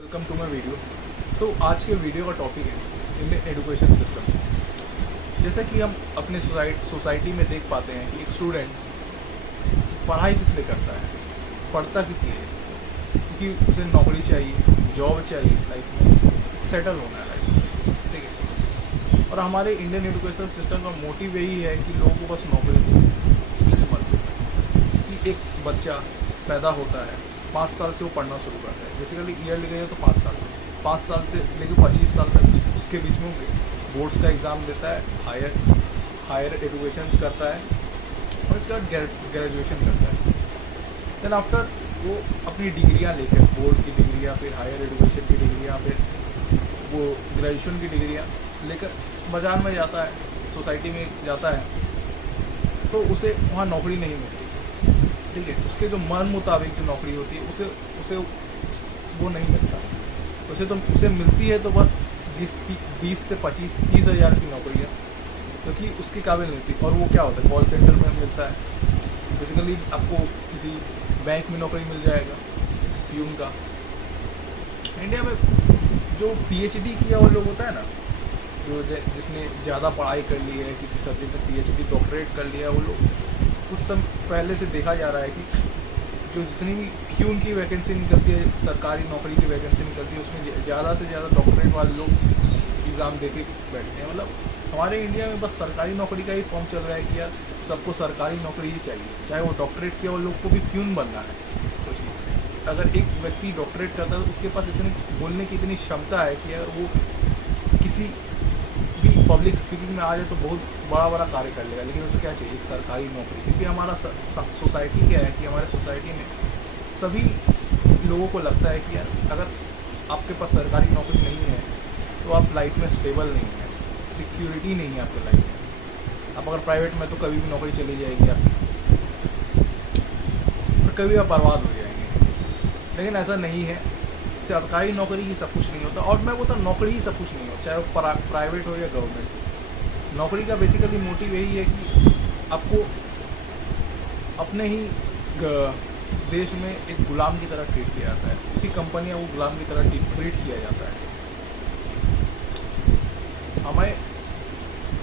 Welcome to my video. तो आज के वीडियो का टॉपिक है इंडियन एजुकेशन सिस्टम। जैसा कि हम अपने सोसाइटी में देख पाते हैं कि एक स्टूडेंट पढ़ाई किस लिए करता है, पढ़ता किस लिए, क्योंकि उसे नौकरी चाहिए, जॉब चाहिए, लाइफ में सेटल होना है लाइफ में, ठीक है। और हमारे इंडियन एजुकेशन सिस्टम का मोटिव यही है कि लोगों को बस नौकरी दो, इसलिए मत दो। कि एक बच्चा पैदा होता है, 5 साल से वो पढ़ना शुरू करता है। बेसिकली ईयर लिखे जाए तो 5 साल से लेकर 25 साल तक उसके बीच में बोर्ड्स का एग्ज़ाम देता है, हायर एजुकेशन करता है और इसके बाद ग्रेजुएशन करता है। देन आफ्टर वो अपनी डिग्रियां लेकर, बोर्ड की डिग्रियां, फिर हायर एजुकेशन की डिग्रियां, फिर वो ग्रेजुएशन की डिग्रियां लेकर बाज़ार में जाता है, सोसाइटी में जाता है, तो उसे वहाँ नौकरी नहीं मिलती, ठीक है। उसके जो मन मुताबिक जो नौकरी होती है उसे वो नहीं मिलता। उसे मिलती है तो बस 20 से 25-30 हज़ार की नौकरी है, क्योंकि उसके काबिल नहीं होती। और वो क्या होता है, कॉल सेंटर में मिलता है। बेसिकली आपको किसी बैंक में नौकरी मिल जाएगा, प्यून का। इंडिया में जो PhD किया वो लोग होता है ना, जो जिसने ज़्यादा पढ़ाई कर ली है, किसी सब्जेक्ट में PhD डॉक्टरेट कर लिया, वो लोग कुछ समय पहले से देखा जा रहा है कि जो जितनी भी प्यून की वैकेंसी निकलती है, सरकारी नौकरी की वैकेंसी निकलती है, उसमें ज़्यादा से ज़्यादा डॉक्टरेट वाले लोग एग्ज़ाम दे के बैठते हैं। मतलब हमारे इंडिया में बस सरकारी नौकरी का ही फॉर्म चल रहा है कि यार सबको सरकारी नौकरी ही चाहिए, चाहे वो डॉक्टरेट किया, वो लोग को भी प्यून बनना है। सोचिए, अगर एक व्यक्ति डॉक्टरेट करता है तो उसके पास इतनी बोलने की इतनी क्षमता है कि अगर वो किसी भी पब्लिक स्पीकिंग में आ जाए तो बहुत बड़ा कार्य कर लेगा। लेकिन उसे क्या चाहिए, एक सरकारी नौकरी। क्योंकि हमारा सोसाइटी क्या है कि हमारे सोसाइटी में सभी लोगों को लगता है कि यार अगर आपके पास सरकारी नौकरी नहीं है तो आप लाइफ में स्टेबल नहीं है, सिक्योरिटी नहीं है आपकी लाइफ में। आप अगर प्राइवेट में तो कभी भी नौकरी चली जाएगी आपकी और कभी आप बर्बाद हो जाएंगे। लेकिन ऐसा नहीं है, सरकारी नौकरी ही सब कुछ नहीं होता। और मैं बोलता नौकरी ही सब कुछ नहीं होता, चाहे वो प्राइवेट हो या गवर्नमेंट। नौकरी का बेसिकली मोटिव यही है कि आपको अपने ही देश में एक गुलाम की तरह ट्रीट किया जाता है, उसी कंपनी या वो गुलाम की तरह ट्रीट किया जाता है।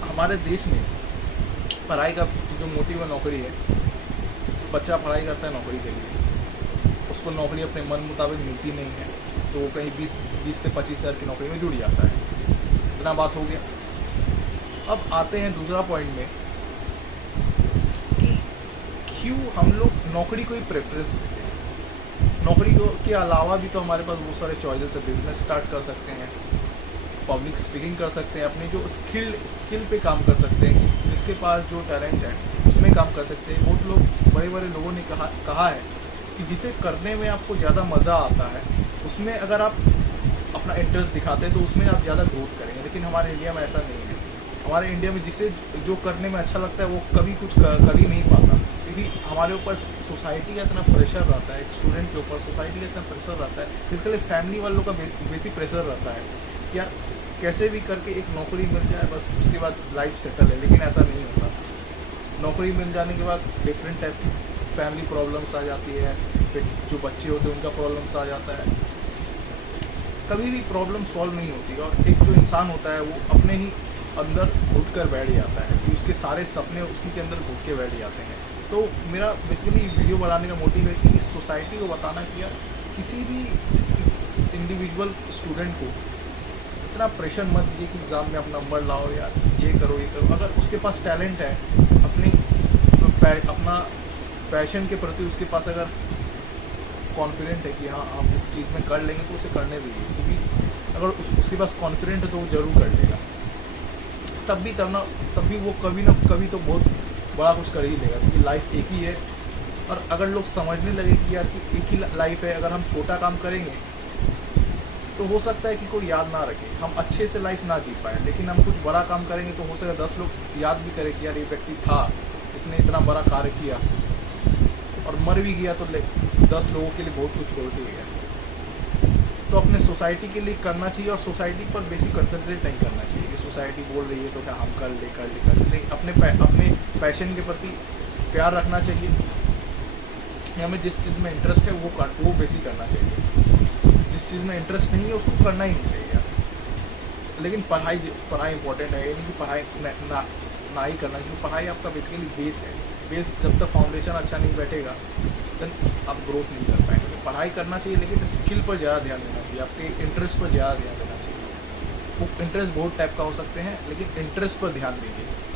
हमारे देश में पढ़ाई का जो मोटिव है नौकरी है। बच्चा पढ़ाई करता है नौकरी के लिए, उसको नौकरी अपने मन मुताबिक मिलती नहीं है तो वो कहीं 20 से 25 हज़ार की नौकरी में जुड़ जाता है। इतना बात हो गया। अब आते हैं दूसरा पॉइंट में कि क्यों हम लोग नौकरी को ही प्रेफरेंस देते हैं। नौकरी को के अलावा भी तो हमारे पास बहुत सारे चॉइसेस है। बिजनेस स्टार्ट कर सकते हैं, पब्लिक स्पीकिंग कर सकते हैं, अपने जो स्किल पे काम कर सकते हैं, जिसके पास जो टैलेंट है उसमें काम कर सकते हैं। बहुत लोग, बड़े लोगों ने कहा है कि जिसे करने में आपको ज़्यादा मज़ा आता है उसमें अगर आप अपना इंटरेस्ट दिखाते हैं तो उसमें आप ज़्यादा ग्रोथ करेंगे। लेकिन हमारे इंडिया में ऐसा नहीं है। हमारे इंडिया में जिसे जो करने में अच्छा लगता है वो कभी कुछ कर ही नहीं पाता, क्योंकि हमारे ऊपर सोसाइटी का इतना प्रेशर रहता है। एक स्टूडेंट के ऊपर सोसाइटी का इतना प्रेशर रहता है, इसके लिए फैमिली वालों का बेसिक प्रेशर रहता है कि यार कैसे भी करके एक नौकरी मिल जाए, बस उसके बाद लाइफ सेटल है। लेकिन ऐसा नहीं होता। नौकरी मिल जाने के बाद डिफरेंट टाइप की फैमिली प्रॉब्लम्स आ जाती है, फिर जो बच्चे होते हैं उनका प्रॉब्लम्स आ जाता है। कभी भी प्रॉब्लम सॉल्व नहीं होती। और एक जो इंसान होता है वो अपने ही अंदर घुट कर बैठ जाता है कि उसके सारे सपने उसी के अंदर घुट के बैठ जाते हैं। तो मेरा बेसिकली वीडियो बनाने का मोटिव है कि इस सोसाइटी को बताना कि यार किसी भी इंडिविजुअल स्टूडेंट को इतना प्रेशर मत दीजिए कि एग्ज़ाम में अपना नंबर लाओ, यार ये करो। अगर उसके पास टैलेंट है, अपना पैशन के प्रति उसके पास अगर कॉन्फिडेंट है कि हाँ आप इस चीज़ में कर लेंगे तो उसे करने दीजिए। क्योंकि अगर उसके पास कॉन्फिडेंट है तो वो ज़रूर कर लेगा। तब भी वो कभी ना कभी तो बहुत बड़ा कुछ कर ही लेगा, क्योंकि लाइफ एक ही है। और अगर लोग समझने लगे कि यार कि एक ही लाइफ है, अगर हम छोटा काम करेंगे तो हो सकता है कि कोई याद ना रखे, हम अच्छे से लाइफ ना जी पाए। लेकिन हम कुछ बड़ा काम करेंगे तो हो सकता है 10 लोग याद भी करें कि यार ये व्यक्ति था, इसने इतना बड़ा कार्य किया और मर भी गया तो 10 लोगों के लिए बहुत कुछ छोड़ के गया। तो अपने सोसाइटी के लिए करना चाहिए और सोसाइटी पर बेसिक कंसंट्रेट नहीं करना चाहिए कि सोसाइटी बोल रही है तो क्या हम कर ले। अपने पैशन के प्रति प्यार रखना चाहिए। हमें जिस चीज़ में इंटरेस्ट है वो बेसिक करना चाहिए। जिस जिस चीज़ में इंटरेस्ट नहीं है उसको करना ही नहीं चाहिए यार। लेकिन पढ़ाई इंपॉर्टेंट है, यानी कि पढ़ाई ना ही करना, क्योंकि पढ़ाई आपका बेसिकली बेस है। बेस जब तक फाउंडेशन अच्छा नहीं बैठेगा देन आप ग्रोथ नहीं कर पाएंगे। तो पढ़ाई करना चाहिए, लेकिन स्किल पर ज़्यादा ध्यान देना चाहिए, आपके इंटरेस्ट पर ज़्यादा ध्यान देना चाहिए। वो इंटरेस्ट बहुत टाइप का हो सकते हैं, लेकिन इंटरेस्ट पर ध्यान दीजिए।